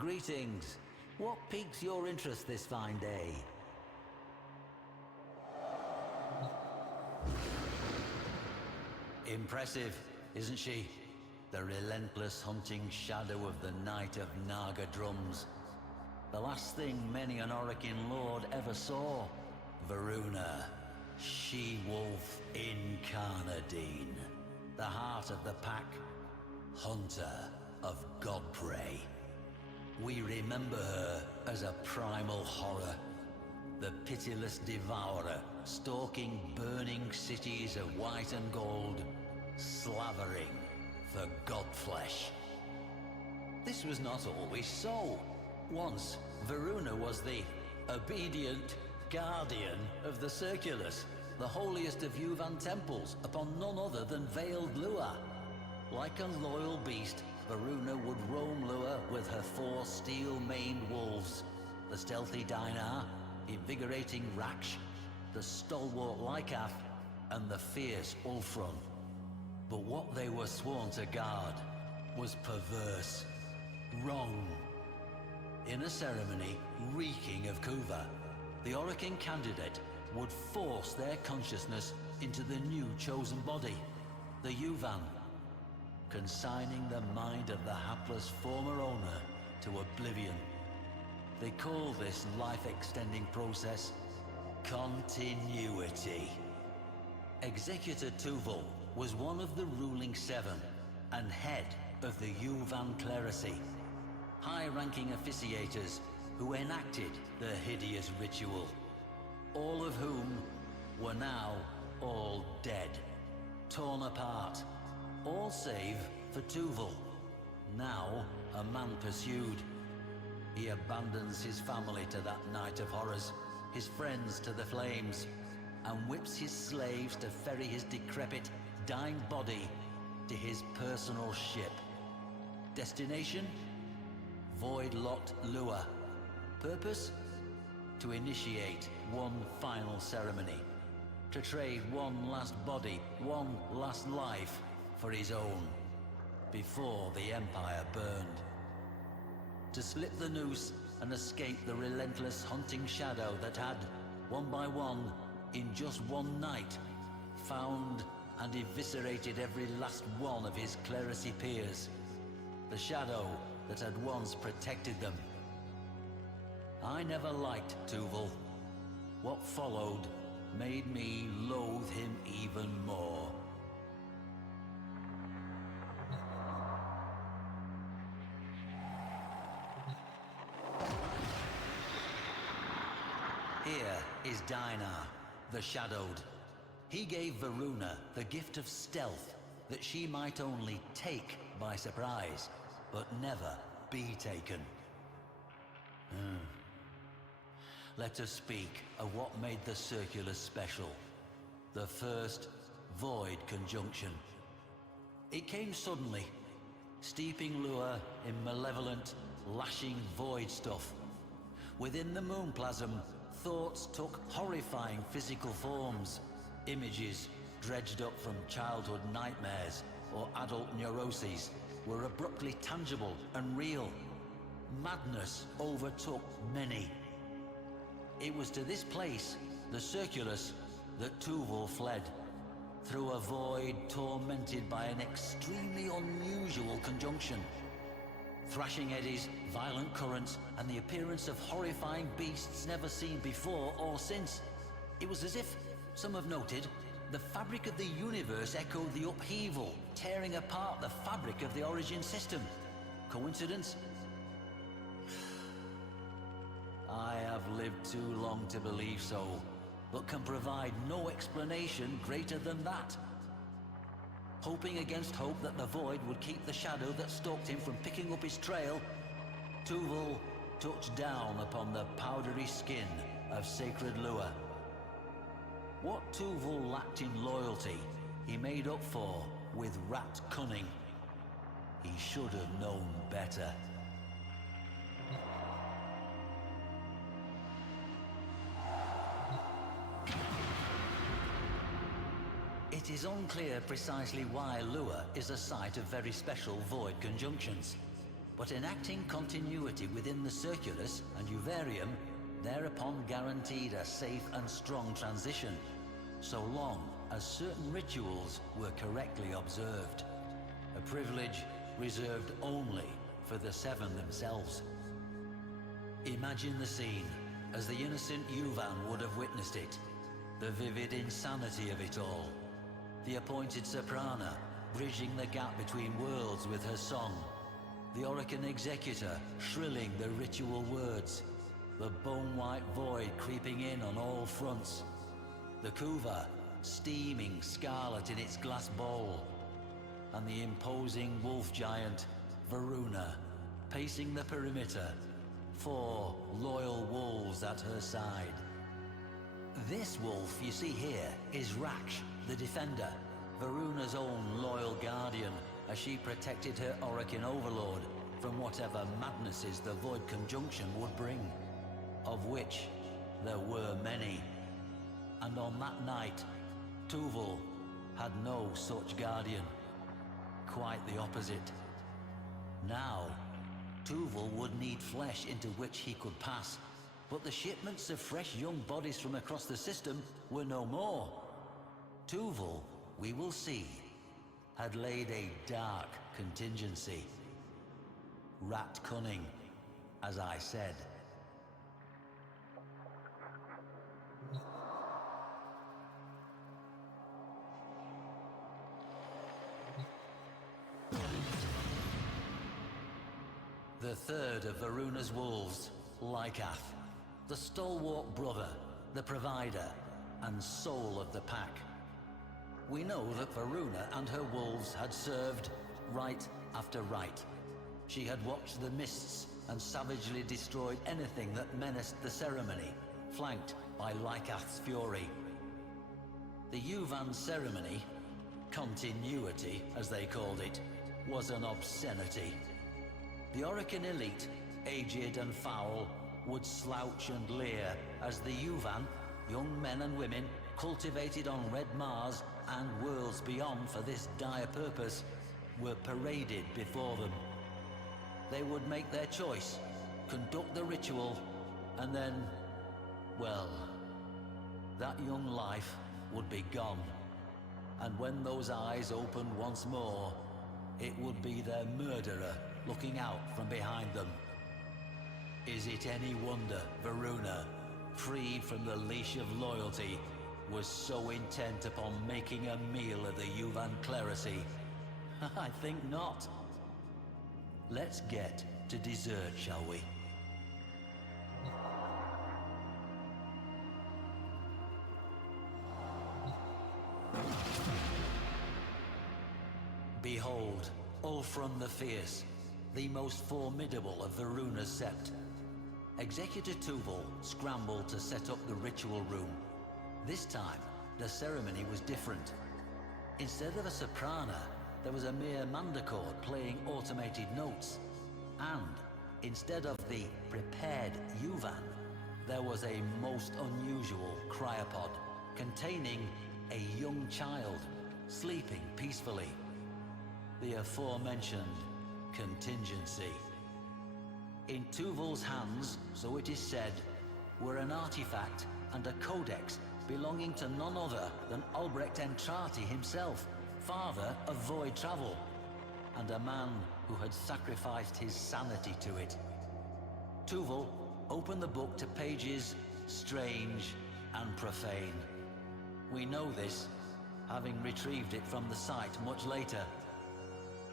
Greetings. What piques your interest this fine day? Impressive, isn't she? The relentless hunting shadow of the Knight of Naga Drums. The last thing many an Orokin lord ever saw. Voruna, she-wolf incarnadine. The heart of the pack, hunter of god prey. We remember her as a primal horror. The pitiless devourer, stalking burning cities of white and gold, slavering for godflesh. This was not always so. Once, Voruna was the obedient guardian of the Circulus, the holiest of Yuvan temples, upon none other than veiled Lua. Like a loyal beast, Voruna would roam Lua with her 4 steel-maned wolves, the stealthy Dinar, invigorating Raksh, the stalwart Lycath, and the fierce Ulfron. But what they were sworn to guard was perverse, wrong. In a ceremony reeking of Kuva, the Orokin candidate would force their consciousness into the new chosen body, the Yuvan, consigning the mind of the hapless former owner to oblivion. They call this life-extending process continuity. Executor Tuval was one of the ruling 7 and head of the Yuvan clerisy, high-ranking officiators who enacted the hideous ritual, all of whom were now all dead, torn apart, all save for Tuval, now a man pursued. He abandons his family to that night of horrors, his friends to the flames, and whips his slaves to ferry his decrepit, dying body to his personal ship. Destination? Void-locked Lua. Purpose? To initiate one final ceremony. To trade one last body, one last life for his own, before the Empire burned. To slip the noose and escape the relentless hunting shadow that had, one by one, in just one night, found and eviscerated every last one of his clerisy peers. The shadow that had once protected them. I never liked Tuval. What followed made me loathe him even more. Here is Dinar, the Shadowed. He gave Voruna the gift of stealth, that she might only take by surprise, but never be taken. Let us speak of what made the Circulus special. The first Void Conjunction. It came suddenly, steeping Lua in malevolent, lashing void stuff. Within the moonplasm, thoughts took horrifying physical forms. Images dredged up from childhood nightmares or adult neuroses were abruptly tangible and real. Madness overtook many. It was to this place, the Circulus, that Tuval fled, through a void tormented by an extremely unusual conjunction. Thrashing eddies, violent currents, and the appearance of horrifying beasts never seen before or since. It was as if, some have noted, the fabric of the universe echoed the upheaval, tearing apart the fabric of the origin system. Coincidence? I have lived too long to believe so, but can provide no explanation greater than that. Hoping against hope that the void would keep the shadow that stalked him from picking up his trail, Tuval touched down upon the powdery skin of sacred Lua. What Tuval lacked in loyalty, he made up for with rat cunning. He should have known better. It is unclear precisely why Lua is a site of very special void conjunctions, but enacting continuity within the Circulus and Uvarium thereupon guaranteed a safe and strong transition, so long as certain rituals were correctly observed. A privilege reserved only for the Seven themselves. Imagine the scene as the innocent Yuvan would have witnessed it. The vivid insanity of it all. The appointed soprana bridging the gap between worlds with her song. The Orokin executor shrilling the ritual words. The bone-white void creeping in on all fronts. The Kuva steaming scarlet in its glass bowl. And the imposing wolf giant, Voruna, pacing the perimeter. 4 loyal wolves at her side. This wolf you see here is Raksh, the Defender, Voruna's own loyal guardian, as she protected her Orokin overlord from whatever madnesses the Void Conjunction would bring, of which there were many. And on that night, Tuval had no such guardian. Quite the opposite. Now, Tuval would need flesh into which he could pass, but the shipments of fresh young bodies from across the system were no more. Tuval, we will see, had laid a dark contingency. Rat cunning, as I said. The third of Voruna's wolves, Lycath, the stalwart brother, the provider, and soul of the pack. We know that Voruna and her wolves had served rite after rite. She had watched the mists and savagely destroyed anything that menaced the ceremony, flanked by Lycath's fury. The Yuvan ceremony, continuity as they called it, was an obscenity. The Orokin elite, aged and foul, would slouch and leer as the Yuvan, young men and women, cultivated on Red Mars and worlds beyond for this dire purpose, were paraded before them. They would make their choice, conduct the ritual, and then, well, that young life would be gone. And when those eyes opened once more, it would be their murderer looking out from behind them. Is it any wonder Voruna, freed from the leash of loyalty, was so intent upon making a meal of the Yuvan clerisy? I think not. Let's get to dessert, shall we? Behold, Ulfrun the Fierce, the most formidable of Voruna's sept. Executor Tuval scrambled to set up the ritual room. This time, the ceremony was different. Instead of a soprana, there was a mere mandochord playing automated notes. And instead of the prepared Yuvan, there was a most unusual cryopod containing a young child sleeping peacefully. The aforementioned contingency. In Tuval's hands, so it is said, were an artifact and a codex belonging to none other than Albrecht Entrati himself, father of void travel, and a man who had sacrificed his sanity to it. Tuval opened the book to pages strange and profane. We know this, having retrieved it from the site much later.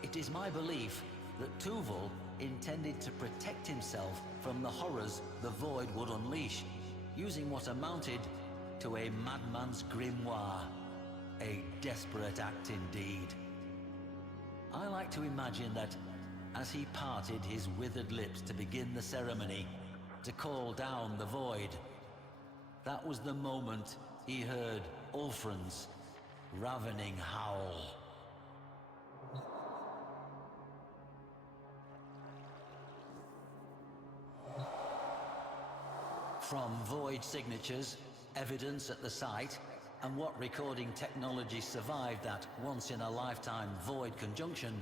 It is my belief that Tuval intended to protect himself from the horrors the Void would unleash, using what amounted to a madman's grimoire. A desperate act indeed. I like to imagine that as he parted his withered lips to begin the ceremony, to call down the Void, that was the moment he heard Ulfrun's ravening howl. From Void signatures, evidence at the site, and what recording technology survived that once-in-a-lifetime Void conjunction,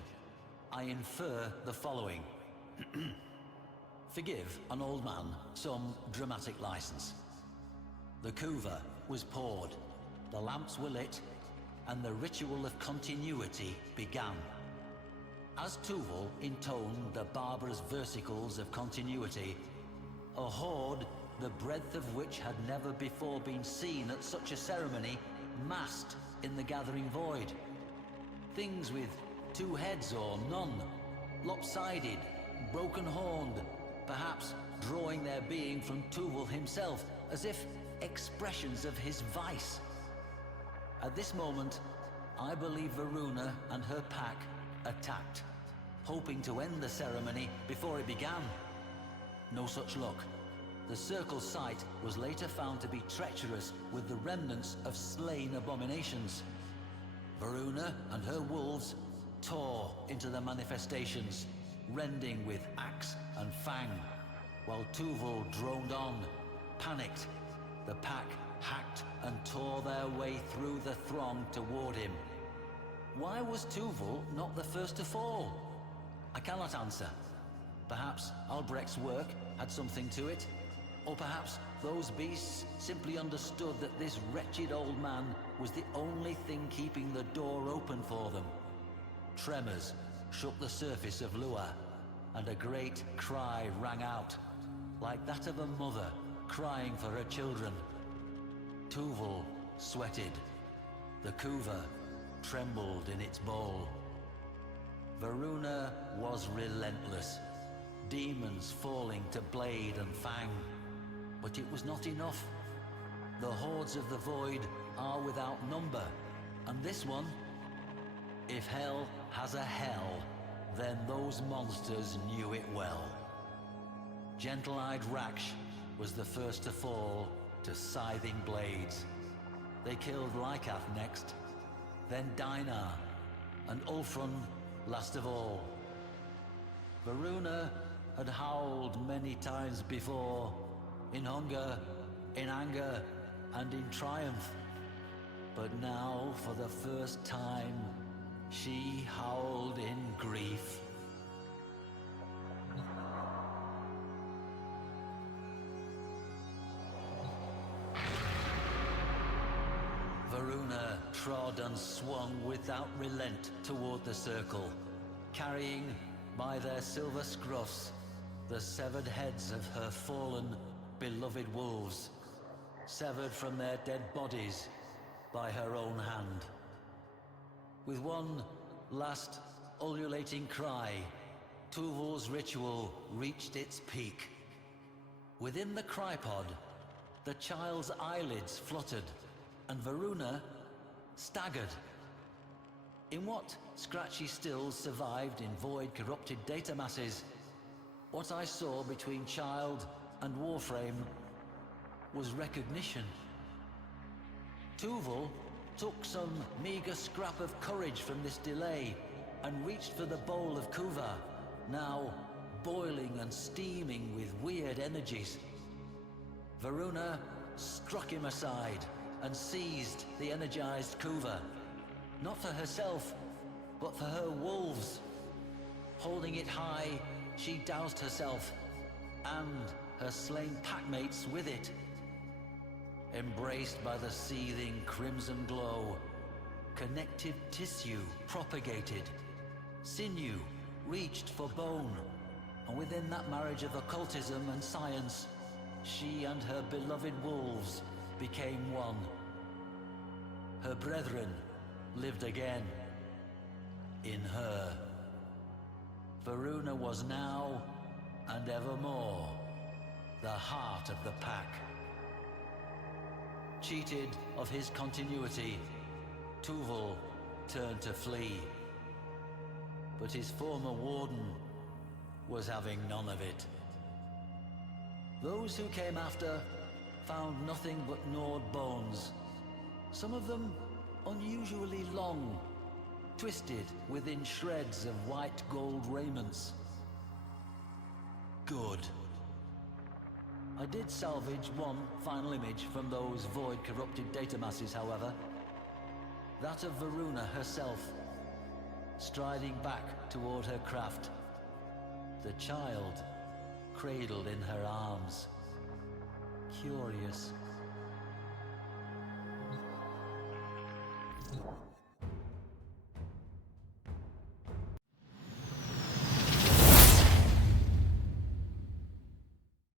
I infer the following. Forgive an old man some dramatic license. The kuva was poured, the lamps were lit, and the ritual of continuity began. As Tuval intoned the barbarous versicles of continuity, a horde, the breadth of which had never before been seen at such a ceremony, massed in the gathering void. Things with two heads or none, lopsided, broken-horned, perhaps drawing their being from Tuval himself, as if expressions of his vice. At this moment, I believe Voruna and her pack attacked, hoping to end the ceremony before it began. No such luck. The circle's site was later found to be treacherous with the remnants of slain abominations. Voruna and her wolves tore into the manifestations, rending with axe and fang, while Tuval droned on, panicked. The pack hacked and tore their way through the throng toward him. Why was Tuval not the first to fall? I cannot answer. Perhaps Albrecht's work had something to it, or perhaps those beasts simply understood that this wretched old man was the only thing keeping the door open for them. Tremors shook the surface of Lua, and a great cry rang out, like that of a mother crying for her children. Tuval sweated. The kuva trembled in its bowl. Voruna was relentless, demons falling to blade and fang. But it was not enough. The hordes of the void are without number, and this one, if hell has a hell, then those monsters knew it well. Gentle-eyed Raksh was the first to fall to scything blades. They killed Lycath next, then Dinar, and Ulfrun last of all. Voruna had howled many times before, in hunger, in anger, and in triumph. But now, for the first time, she howled in grief. Voruna trod and swung without relent toward the circle, carrying by their silver scruffs the severed heads of her fallen, beloved wolves, severed from their dead bodies by her own hand. With one last ululating cry, Tuval's ritual reached its peak. Within the crypod, the child's eyelids fluttered, and Voruna staggered. In what scratchy stills survived in void corrupted data masses, what I saw between child and Warframe was recognition. Tuval took some meager scrap of courage from this delay and reached for the bowl of kuva, now boiling and steaming with weird energies. Voruna struck him aside and seized the energized kuva, not for herself, but for her wolves. Holding it high, she doused herself and her slain packmates with it. Embraced by the seething crimson glow, connective tissue propagated, sinew reached for bone, and within that marriage of occultism and science, she and her beloved wolves became one. Her brethren lived again in her. Voruna was now, and evermore, the heart of the pack. Cheated of his continuity, Tuval turned to flee. But his former warden was having none of it. Those who came after found nothing but gnawed bones, some of them unusually long, twisted within shreds of white gold raiments. Good. I did salvage one final image from those void-corrupted data masses, however. That of Voruna herself, striding back toward her craft. the child cradled in her arms. Curious.